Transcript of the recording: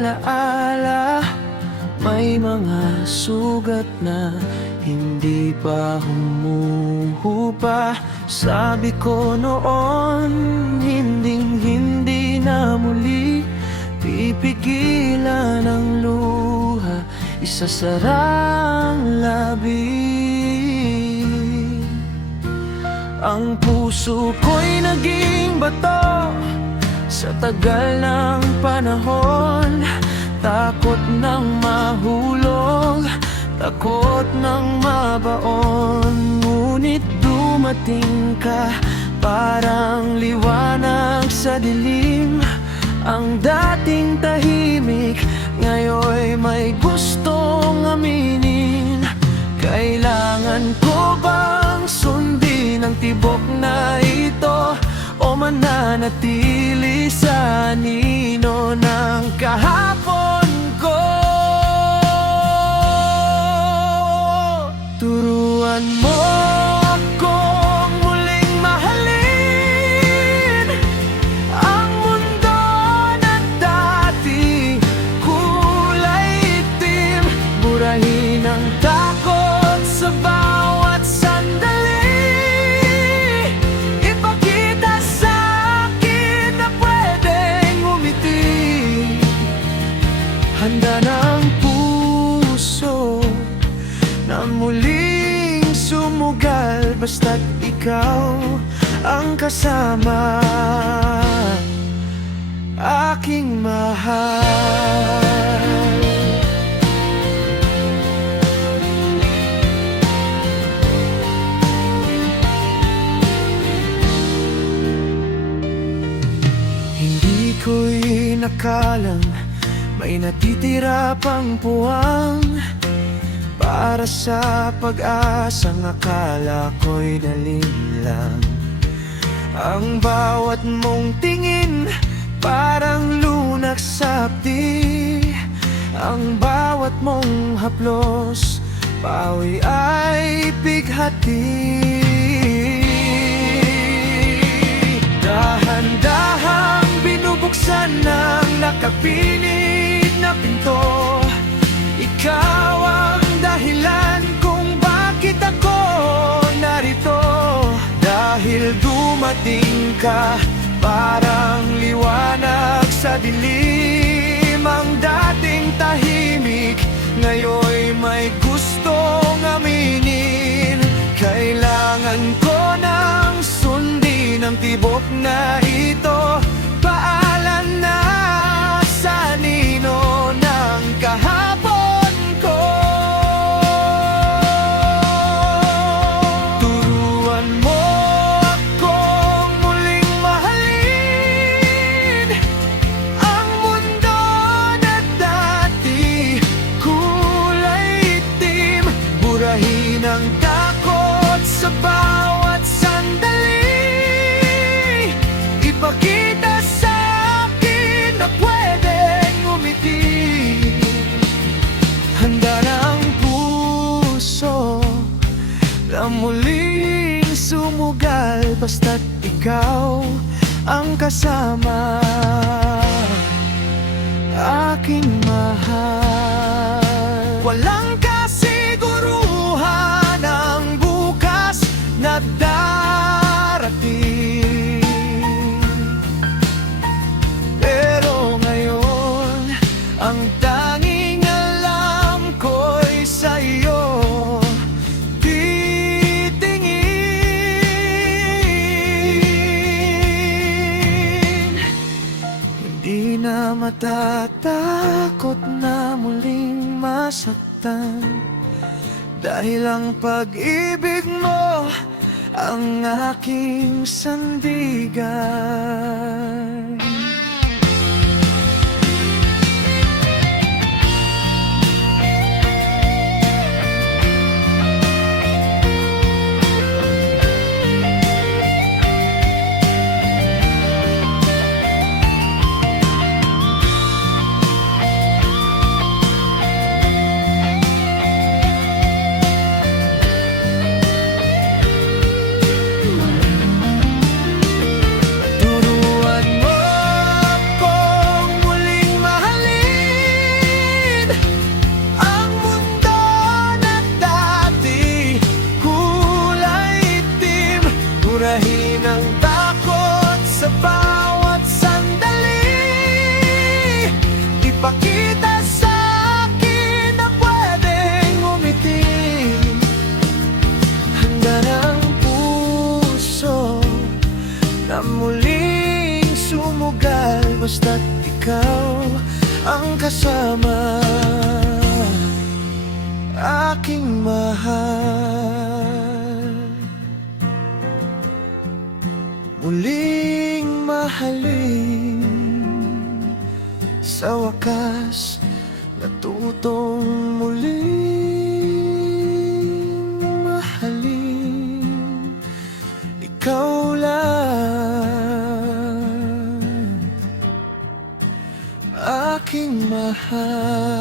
alaala. May mga sugat na hindi pa humuhupa. Sabi ko noon, hinding-hindi na muli pipigilan ang luha, isasarang labi. Ang puso ko'y naging bato sa tagal ng panahon. Takot ng mahulog, takot ng mabaon. Ngunit dumating ka, parang liwanag sa dilim. Ang dating tahimik, ngayon may gustong aminin. Kailangan ko bang sundin ang tibok na ito, o mananatili sa anino ng kahapon ko? Turuan mo akong muling mahalin ang mundo na dati kulay itim. Burahin ang takot sa bawat sandali. Ipakita sa akin na pwedeng umiti. Handa ng puso na muling sumugal, basta't ikaw ang kasama, aking mahal. Hindi ko'y nakalang may natitira pang puwang para sa pag-asang akala ko'y nalinlang. Ang bawat mong tingin parang lunak sa hapdi. Ang bawat mong haplos, pawi ay bighati. Dahan-dahang binubuksan ng nakapinig na pinto. Ikaw ang dahilan kung bakit ako narito. Dahil dumating ka, parang liwanag sa dilim. Ang dating tahimik, ngayon may gustong aminin. Kailangan ko nang sundin ang tibok na ito. Paalam na sa anino ng kahapon ko. Turuan mo akong muling mahalin ang mundo na dati kulay itim. Burahin ang takot sa bawat sandali. Ipakita sa akin na pwedeng umiti. Handa ng puso na muling sumugal, basta't ikaw ang kasama, aking mahal. Walang kasiguruhan ang bukas na darating. Pero ngayon, ang tanging alam ko'y sa'yo titingin. Hindi na matatakot na muling masaktan, dahil ang pag-ibig mo ang aking sandigan. Turuan mo Ipakita sa akin na pwedeng umiti. Handa ng puso na muling sumugal, basta't ikaw ang kasama, aking mahal. Muling mahalin, sa wakas natutong muling mahalin. Ikaw lang, aking mahal.